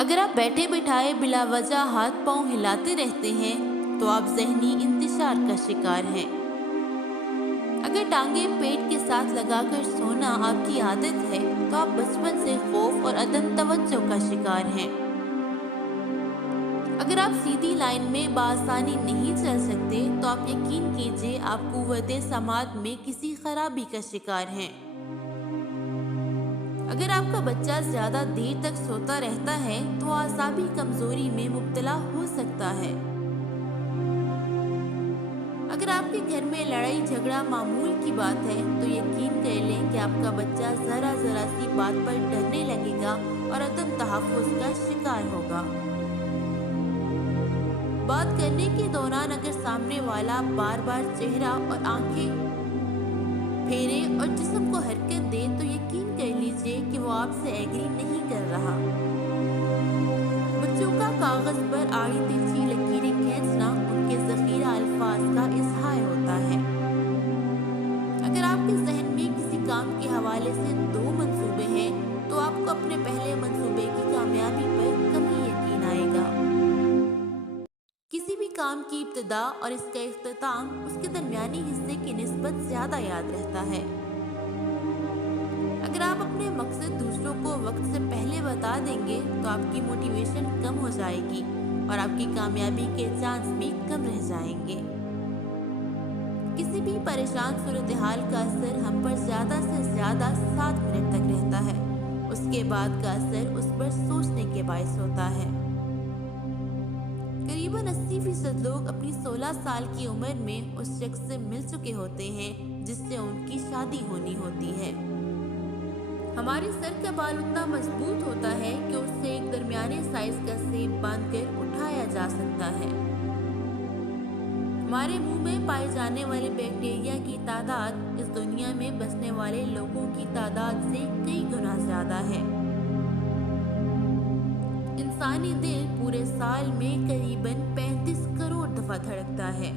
اگر آپ بیٹھے بٹھائے بلا وجہ ہاتھ پاؤں ہلاتے رہتے ہیں تو آپ ذہنی انتشار کا شکار ہیں۔ اگر ٹانگیں پیٹ کے ساتھ لگا کر سونا آپ کی عادت ہے تو آپ بچپن سے خوف اور عدم توجہ کا شکار ہیں۔ اگر آپ سیدھی لائن میں بآسانی نہیں چل سکتے تو آپ یقین کیجئے آپ قوت سماعت میں کسی خرابی کا شکار ہیں۔ اگر آپ کا بچہ زیادہ دیر تک سوتا رہتا ہے تو اعصابی کمزوری میں مبتلا ہو سکتا ہے۔ اگر آپ کے گھر میں لڑائی جھگڑا معمول کی بات ہے تو یقین کر لیں کہ آپ کا بچہ ذرا سی بات پر ڈرنے لگے گا اور عدم تحفظ کا شکار ہوگا۔ بات کرنے کے دوران اگر سامنے والا بار بار چہرہ اور آنکھیں پھیرے اور جسم کو حرکت دے تو یقین کر لیجئے کہ وہ آپ سے ایگری نہیں کر رہا۔ بچوں کا کاغذ پر آڑی ترچھی لکیریں کھینچنا ان کے ذخیرہ الفاظ کا اظہار ہوتا ہے۔ اگر آپ کے ذہن میں کسی کام کے حوالے سے 2 منصوبے ہیں تو آپ کو اپنے پہلے منصوبے کی کامیابی پر کم ہی یقین آئے گا۔ کسی بھی کام کی ابتدا اور اس کا اختتام اس کے درمیانی حصے کی نسبت زیادہ یاد رہتا ہے۔ اگر آپ اپنے مقصد دوسروں کو وقت سے پہلے بتا دیں گے تو آپ کی موٹیویشن کم ہو جائے گی اور آپ کی کامیابی کے چانس بھی کم رہ جائیں گے۔ کسی بھی پریشان صورتحال کا اثر ہم پر زیادہ سے زیادہ 7 منٹ تک رہتا ہے، اس کے بعد کا اثر اس پر سوچنے کے باعث ہوتا ہے۔ تقریباً 80% لوگ اپنی 16 سال کی عمر میں اس شخص سے مل چکے ہوتے ہیں جس سے ان کی شادی ہونی ہوتی ہے۔ ہمارے سر کا بال اتنا مضبوط ہوتا ہے کہ اس سے ایک درمیانے سائز کا سیب باندھ کر اٹھایا جا سکتا ہے۔ ہمارے منہ میں پائے جانے والے بیکٹیریا کی تعداد اس دنیا میں بسنے والے لوگوں کی تعداد سے کئی گنا زیادہ ہے۔ انسانی دل پورے سال میں قریباً 35 کروڑ دفعہ دھڑکتا ہے۔